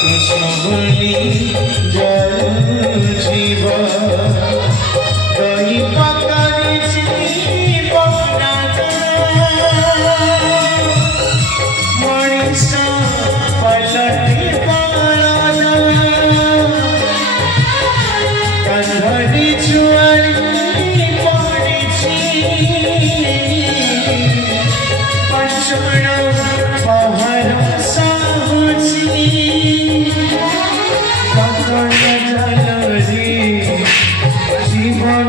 কৃষ্ণ বলি জয় জীব দই পাকারিছি মଣିষ পলটি পালন কান্ধরি চুয়ারি পড়িছি পঞ্চণ পহর সাহুছি কখন জলরি জীবন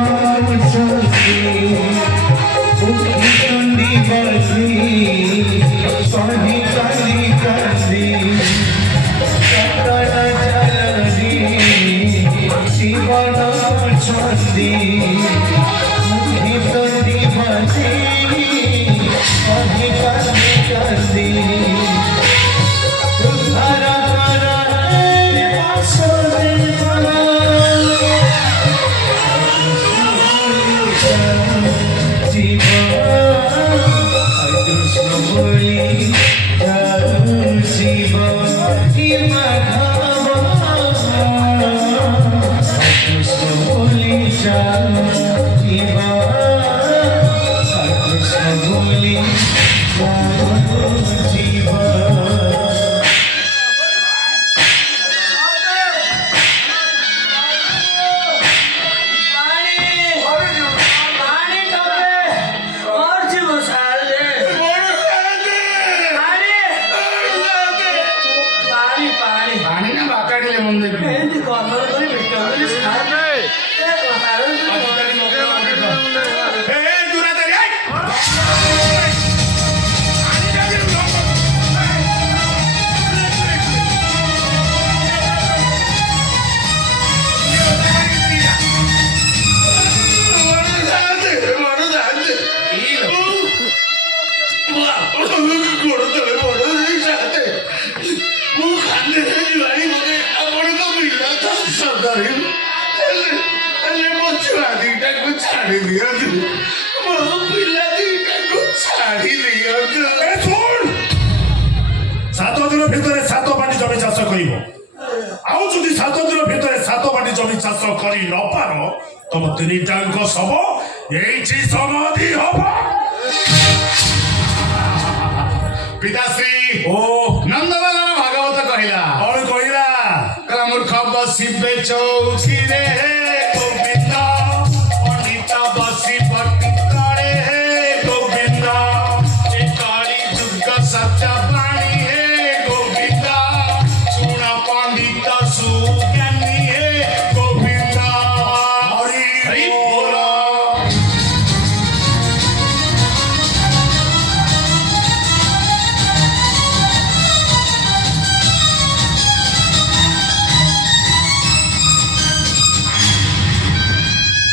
চলছি মুখি চন্ডী বসি সহি কালি কালি কখন জলরি জীবন চলছি মুখি চন্ডী বসি সহি কালি কালি ଛାଡ଼ି ଦିଅନ୍ତୁ ମୋ ପିଲା ଦିଟାକୁ ଛାଡ଼ି ଦିଅନ୍ତୁ। ସାତ ଦିନ ଭିତରେ 7 ବାଟି ଜମି ଚାଷ କରିବ। ଆଉ ଯଦି 7 ଦିନ ଭିତରେ 7 ବାଟି ଜମି ଚାଷ କରି ନ ପାର ତମ ତିନିଟାଙ୍କ ଶବ ଏଇଠି ସମାଧି ହବ। ପିତାଶ୍ରୀ ଓ ନନ୍ଦବାଗନ ଭାଗବତ କହିଲା କଣ କହିଲା? କହିଲା ମୂର୍ଖ ବସିବେ ଚୌକିରେ